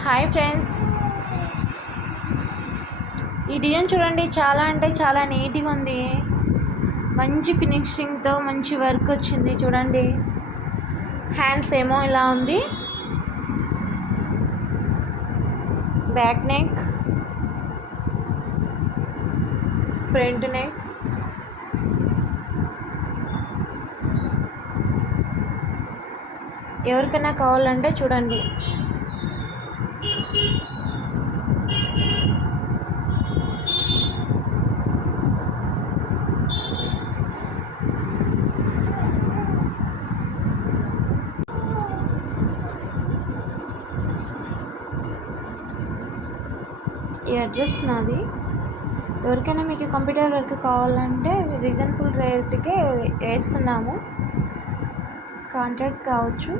Hi friends, ఈ డిజైన్ చూడండి. చాలా అంటే చాలా నీట్గా ఉంది. మంచి ఫినిషింగ్తో మంచి వర్క్ వచ్చింది చూడండి. హ్యాండ్స్ ఏమో ఇలా ఉంది, బ్యాక్ నెక్, ఫ్రంట్ నెక్, ఎవరికైనా కావాలంటే చూడండి. ఈ అడ్రస్ నాది. ఎవరికైనా మీకు కంప్యూటర్ వర్క్ కావాలంటే రీజనబుల్ రేట్కే వేస్తున్నాము, కాంటాక్ట్ కావచ్చు.